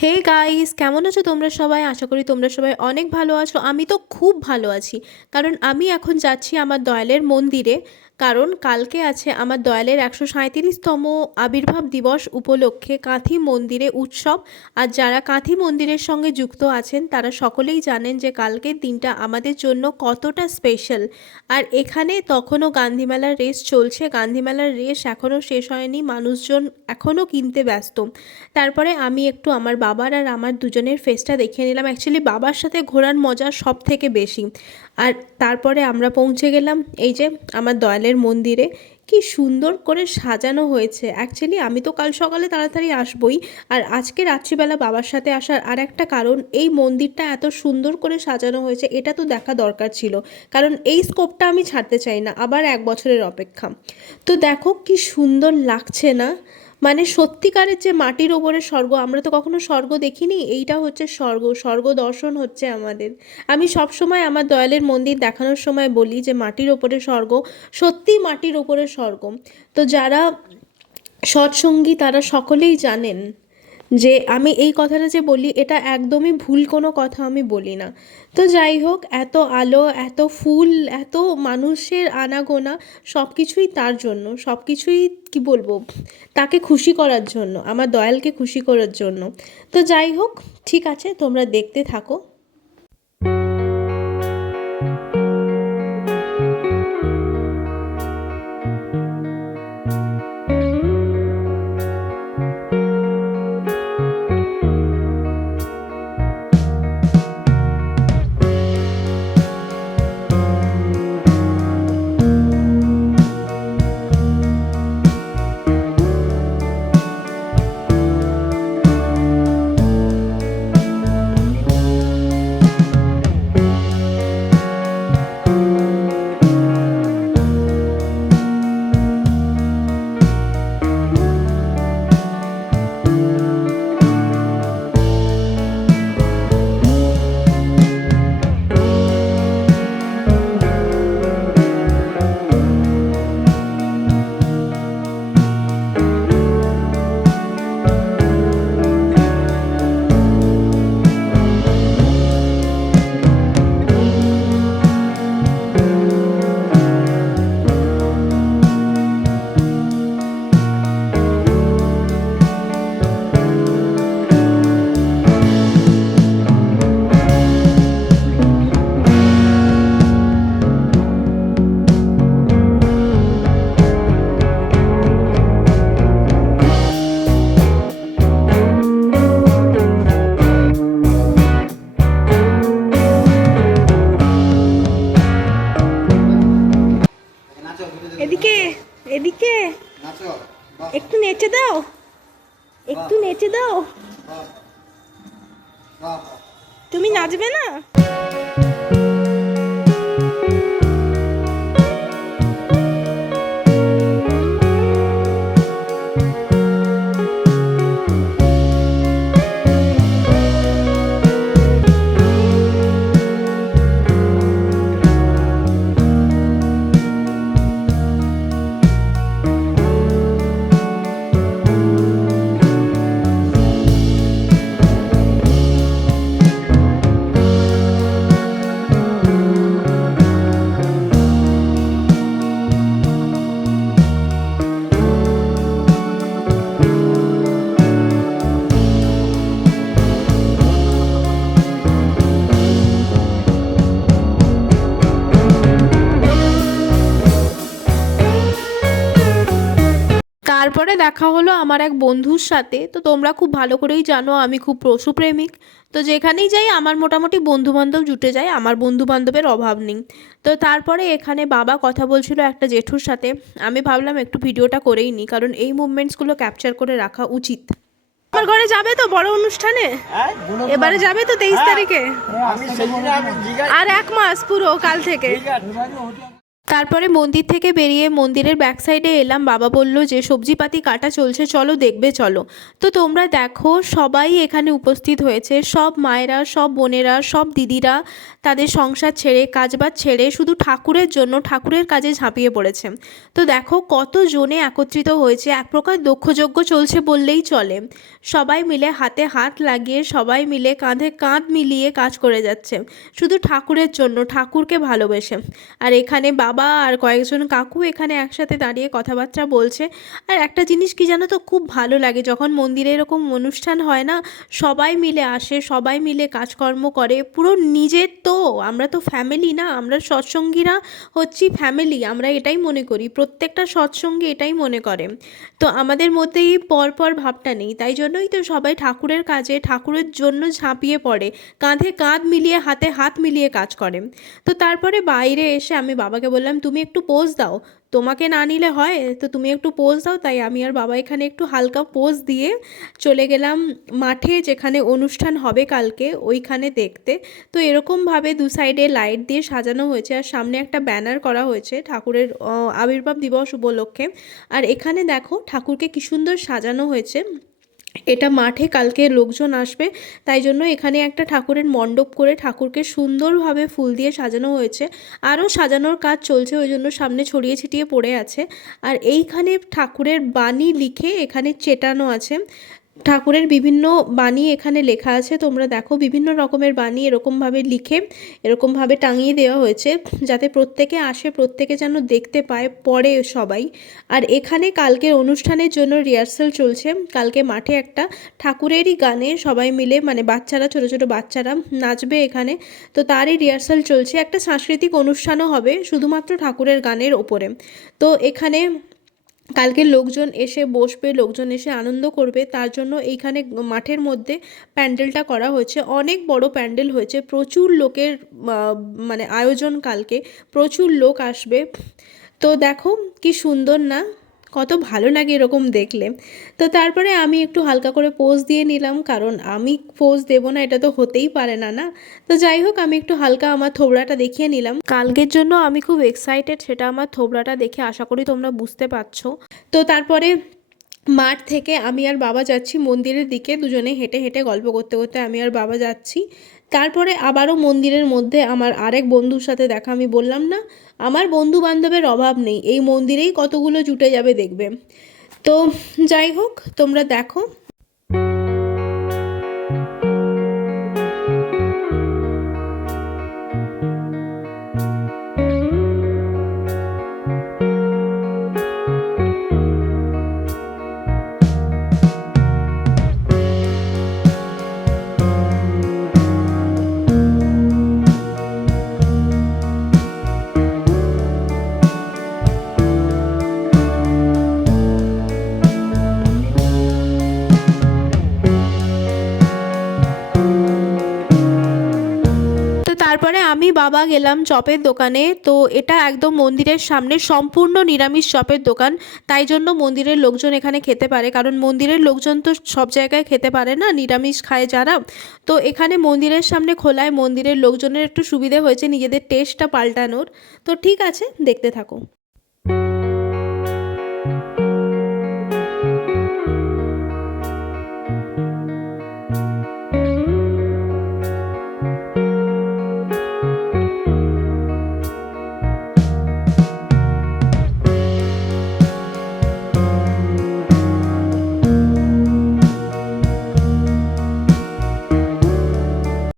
Hey guys, কেমন আছো তোমরা সবাই? আশা করি তোমরা সবাই অনেক ভালো আছো। আমি তো খুব ভালো আছি, কারণ আমি এখন যাচ্ছি আমার দয়ালের মন্দিরে। কারণ কালকে আছে আমার দয়ালের 137তম আবির্ভাব দিবস উপলক্ষে কাঁথি মন্দিরে উৎসব। আর যারা কাঁথি মন্দিরের সঙ্গে যুক্ত আছেন তারা সকলেই জানেন যে কালকের দিনটা আমাদের জন্য কতটা স্পেশাল। আর এখানে তখনও গান্ধীমেলার রেস চলছে, গান্ধীমেলার রেস এখনও শেষ হয়নি, মানুষজন এখনও কিনতে ব্যস্ত। তারপরে আমি একটু আমার বাবার আর আমার দুজনের ফেসটা দেখিয়ে নিলাম। অ্যাকচুয়ালি বাবার সাথে ঘোরার মজা সব থেকে বেশি। আর তারপরে আমরা পৌঁছে গেলাম এই যে আমার দয়ালের মন্দিরে। কি সুন্দর করে সাজানো হয়েছে। অ্যাকচুয়ালি আমি তো কাল সকালে তাড়াতাড়ি আসবই, আর আজকে রাত্রিবেলা বাবার সাথে আসার আর একটা কারণ, এই মন্দিরটা এত সুন্দর করে সাজানো হয়েছে এটা তো দেখা দরকার ছিল, কারণ এই স্কোপটা আমি ছাড়তে চাই না আবার 1 বছরের অপেক্ষা। তো দেখো কি সুন্দর লাগছে না? মানে সত্যিকারের যে মাটির ওপরে স্বর্গ, আমরা তো কখনো স্বর্গ দেখিনি, এইটা হচ্ছে স্বর্গ। স্বর্গ দর্শন হচ্ছে আমাদের। আমি সব সময় আমার দয়ালের মন্দির দেখানোর সময় বলি যে মাটির ওপরে স্বর্গ, সত্যি মাটির ওপরে স্বর্গ। তো যারা সৎসঙ্গী তারা সকলেই জানেন যে আমি এই কথাটা যে বলি এটা একদমই ভুল কোনো কথা আমি বলি না। তো যাই হোক, এত আলো, এত ফুল, এত মানুষের আনাগোনা, সব কিছুই তার জন্য, সব কিছুই কী বলবো, তাকে খুশি করার জন্য, আমার দয়ালকে খুশি করার জন্য। তো যাই হোক, ঠিক আছে, তোমরা দেখতে থাকো। এদিকে, এদিকে একটু নেচে দাও, একটু নেচে দাও। তুমি নাচবে না? তারপরে দেখা হলো আমার এক বন্ধুর সাথে। তো তোমরা খুব ভালো করেই জানো আমি খুব পশুপ্রেমিক। তো যেখানেই যাই আমার মোটামুটি বন্ধুবান্ধব জুটে যায়, আমার বন্ধুবান্ধবের অভাব নেই। তো তারপরে এখানে বাবা কথা বলছিল একটা জেঠুর সাথে। আমি ভাবলাম একটু ভিডিওটা করেই নিই, কারণ এই মুভমেন্টসগুলো ক্যাপচার করে রাখা উচিত। আমার ঘরে যাবে তো বড় অনুষ্ঠানে? এবারে যাবে তো 23 তারিখে? আর 1 মাস পুরো কাল থেকে। তারপরে মন্দির থেকে বেরিয়ে মন্দিরের ব্যাক সাইডে এলাম। বাবা বলল যে সবজিপাতি কাটা চলছে, চলো দেখবে চলো। তো তোমরা দেখো সবাই এখানে উপস্থিত হয়েছে, সব মায়েরা, সব বোনেরা, সব দিদিরা তাদের সংসার ছেড়ে, কাজবাজ ছেড়ে শুধু ঠাকুরের জন্য ঠাকুরের কাজে ঝাঁপিয়ে পড়েছে। তো দেখো কত জনে একত্রিত হয়েছে, এক প্রকার দক্ষযজ্ঞ চলছে বললেই চলে। সবাই মিলে হাতে হাত লাগিয়ে, সবাই মিলে কাঁধে কাঁধ মিলিয়ে কাজ করে যাচ্ছে শুধু ঠাকুরের জন্য, ঠাকুরকে ভালোবেসে। আর এখানে বাবা আর কয়েকজন কাকু এখানে একসাথে দাঁড়িয়ে কথাবার্তা বলছে। আর একটা জিনিস কি জানো তো, খুব ভালো লাগে যখন মন্দিরে এরকম অনুষ্ঠান হয় না, সবাই মিলে আসে, সবাই মিলে কাজকর্ম করে, পুরো নিজের। তো আমরা তো ফ্যামিলি না, আমরা সৎসঙ্গীরা হচ্ছি ফ্যামিলি, আমরা এটাই মনে করি, প্রত্যেকটা সৎসঙ্গী এটাই মনে করে। তো আমাদের মধ্যে এই পর ভাবটা নেই, তাই জন্যই তো সবাই ঠাকুরের কাজে, ঠাকুরের জন্য ঝাঁপিয়ে পড়ে, কাঁধে কাঁধ মিলিয়ে হাতে হাত মিলিয়ে কাজ করে। তো তারপরে বাইরে এসে আমি বাবাকে বললাম, তুমি একটু পোজ দাও, তোমাকে না নিলে হয়, তো তুমি একটু পোজ দাও। তাই আমি আর বাবা এখানে একটু হালকা পোজ দিয়ে চলে গেলাম মাঠে, যেখানে অনুষ্ঠান হবে কালকে, ওইখানে দেখতে। তো এরকমভাবে দু সাইডে লাইট দিয়ে সাজানো হয়েছে, আর সামনে একটা ব্যানার করা হয়েছে ঠাকুরের আবির্ভাব দিবস উপলক্ষে। আর এখানে দেখো ঠাকুরকে কি সুন্দর সাজানো হয়েছে। এটা মাঠে কালকে লোকজন আসবে, তাই জন্য এখানে একটা ঠাকুরের মণ্ডপ করে ঠাকুরকে সুন্দরভাবে ফুল দিয়ে সাজানো হয়েছে। আরও সাজানোর কাজ চলছে, ওই জন্য সামনে ছড়িয়ে ছিটিয়ে পড়ে আছে। আর এইখানে ঠাকুরের বাণী লিখে এখানে চেটানো আছে, ঠাকুরের বিভিন্ন বাণী এখানে লেখা আছে। তোমরা দেখো বিভিন্ন রকমের বাণী এরকমভাবে লিখে এরকমভাবে টাঙিয়ে দেওয়া হয়েছে, যাতে প্রত্যেকে আসে, প্রত্যেকে যেন দেখতে পায়, পড়ে সবাই। আর এখানে কালকের অনুষ্ঠানের জন্য রিহার্সাল চলছে। কালকে মাঠে একটা ঠাকুরেরই গানে সবাই মিলে, মানে বাচ্চারা, ছোটো ছোটো বাচ্চারা নাচবে এখানে। তো তারই রিহার্সাল চলছে, একটা সাংস্কৃতিক অনুষ্ঠানও হবে শুধুমাত্র ঠাকুরের গানের ওপরে। তো এখানে কালকে লোকজন এসে বসবে, লোকজন এসে আনন্দ করবে, তার জন্য এইখানে মাঠের মধ্যে প্যান্ডেলটা করা হয়েছে। অনেক বড় প্যান্ডেল হয়েছে, প্রচুর লোকের মানে আয়োজন, কালকে প্রচুর লোক আসবে। তো দেখো কি সুন্দর না, কত ভালো লাগে এরকম দেখলে। তো তারপরে আমি একটু হালকা করে পোজ দিয়ে নিলাম, কারণ আমি পোজ দেবো না এটা তো হতেই পারে না, না। তো যাই হোক, আমি একটু হালকা আমার থোবড়াটা দেখিয়ে নিলাম কালকের জন্য। আমি খুব এক্সাইটেড, সেটা আমার থোবড়াটা দেখে আশা করি তোমরা বুঝতে পারছো। তো তারপরে মাঠ থেকে আমি আর বাবা যাচ্ছি মন্দিরের দিকে, দুজনে হেঁটে হেঁটে গল্প করতে করতে আমি আর বাবা যাচ্ছি। তারপরে আবারও মন্দিরের মধ্যে আমার আরেক বন্ধুর সাথে দেখা। আমি বললাম না, আমার বন্ধু বান্ধবের অভাব নেই, এই মন্দিরেই কতগুলো জুটে যাবে দেখবে। তো যাই হোক, তোমরা দেখো। তো তারপরে আমি বাবা গেলাম চপের দোকানে। তো এটা একদম মন্দিরের সামনে সম্পূর্ণ নিরামিষ চপের দোকান, তাই জন্য মন্দিরের লোকজন এখানে খেতে পারে, কারণ মন্দিরের লোকজন তো সব জায়গায় খেতে পারে না, নিরামিষ খায় যারা। তো এখানে মন্দিরের সামনে খোলায় মন্দিরের লোকজনের একটু সুবিধে হয়েছে নিজেদের টেস্টটা পাল্টানোর। তো ঠিক আছে, দেখতে থাকো।